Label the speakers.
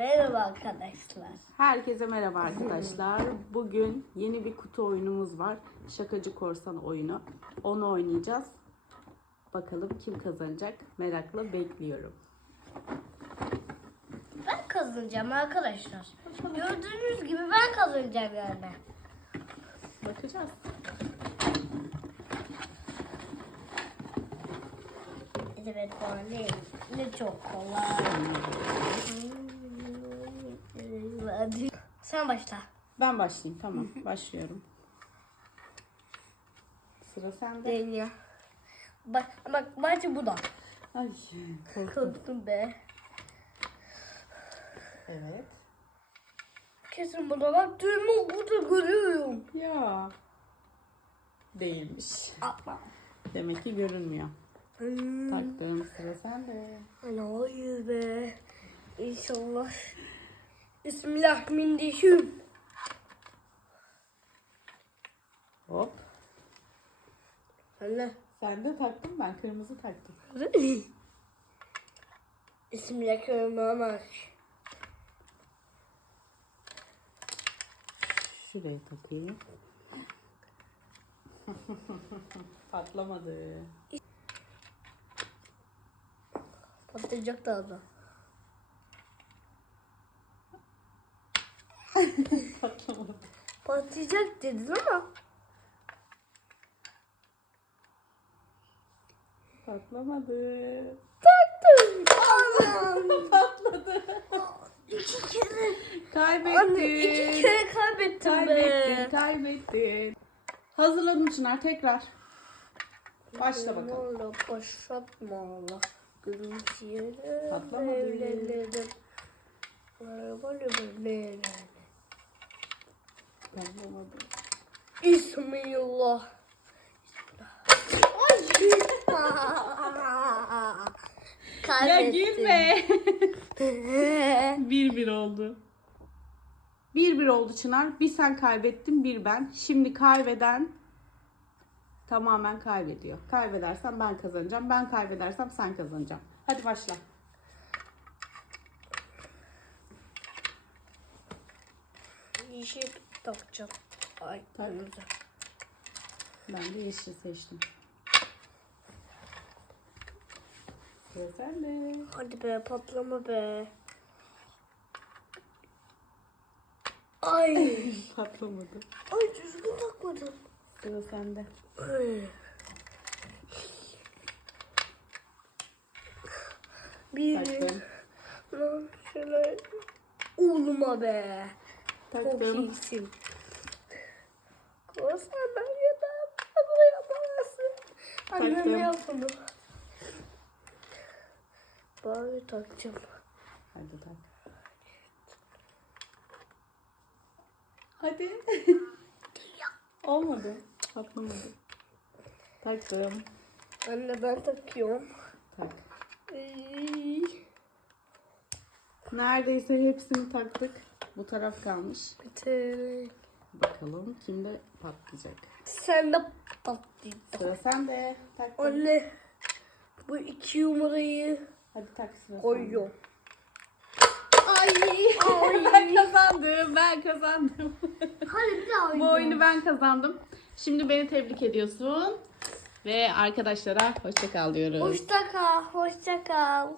Speaker 1: Merhaba arkadaşlar.
Speaker 2: Herkese merhaba arkadaşlar. Bugün yeni bir kutu oyunumuz var. Şakacı Korsan oyunu. Onu oynayacağız. Bakalım kim kazanacak? Merakla bekliyorum.
Speaker 1: Ben kazanacağım arkadaşlar. Gördüğünüz gibi ben kazanacağım yani.
Speaker 2: Bakacağız.
Speaker 1: Evet bu ne? Ne çok kolay. Sen başla.
Speaker 2: Ben başlayayım. Tamam. Başlıyorum. Sıra sende.
Speaker 1: Denya. Bak, bak bence bu da.
Speaker 2: Ay korktum.
Speaker 1: Korktum be.
Speaker 2: Evet.
Speaker 1: Kesin bu da bak düğümü burada görüyorum.
Speaker 2: Ya. Değilmiş.
Speaker 1: Atma.
Speaker 2: Demek ki görünmüyor.
Speaker 1: Hmm.
Speaker 2: Taktım. Sıra sende.
Speaker 1: Ana hayır be. İnşallah. Bismillahirrahmanirrahim.
Speaker 2: Hop.
Speaker 1: Anne.
Speaker 2: Sen de taktın ben kırmızı taktım.
Speaker 1: Bismillahirrahmanirrahim.
Speaker 2: Şuraya takayım. Patlamadı.
Speaker 1: Patlayacak da abla.
Speaker 2: Patlamadı.
Speaker 1: Patlayacak dedin ama.
Speaker 2: Patlamadı.
Speaker 1: Taktım.
Speaker 2: Patladı.
Speaker 1: iki kere.
Speaker 2: Kaybettin.
Speaker 1: Anne iki kere kaybettim
Speaker 2: Kaybettin,
Speaker 1: be.
Speaker 2: kaybettin. Hazırladım Çınar tekrar. Başla bakalım.
Speaker 1: başlatma Allah. Gülümseyelim.
Speaker 2: Patlamadı.
Speaker 1: Evlenelim. Böyle böyle.
Speaker 2: Patlamadı.
Speaker 1: Bismillah.
Speaker 2: Ya gülme. bir bir oldu. Bir bir oldu Çınar. Bir sen kaybettin bir ben. Şimdi kaybeden tamamen kaybediyor. Kaybedersem ben kazanacağım. Ben kaybedersem sen kazanacaksın. Hadi başla.
Speaker 1: Yeşil takacağım. Ay kırmızı.
Speaker 2: Ben de yeşil seçtim. Sıra sende.
Speaker 1: Hadi be patlama be. Ay.
Speaker 2: Patlamadı.
Speaker 1: Ay düzgün takmadım.
Speaker 2: Sıra sende.
Speaker 1: Ay. Bir. Şöyle. Olma be.
Speaker 2: Taktım.
Speaker 1: iyisin. Korsan ben ya da bunu yapamazsın. Anneme yap bunu. Bari takacağım.
Speaker 2: Hadi tak. Hadi. Olmadı. Patlamadı. Taktım.
Speaker 1: Anne ben takıyorum.
Speaker 2: Tak.
Speaker 1: Ay.
Speaker 2: Neredeyse hepsini taktık. Bu taraf kalmış.
Speaker 1: Bitir.
Speaker 2: Bakalım kimde patlayacak.
Speaker 1: Sen de patlayacaksın.
Speaker 2: Sıra sende. Taktım.
Speaker 1: Anne bu iki yumurayı
Speaker 2: Hadi tak sıra sende.
Speaker 1: koyuyorum. Ay.
Speaker 2: Ben kazandım. Ben kazandım.
Speaker 1: Hadi bir daha
Speaker 2: Bu oyunu ben kazandım. Şimdi beni tebrik ediyorsun. Ve arkadaşlara hoşça kal diyoruz.
Speaker 1: Hoşça kal. Hoşça kal.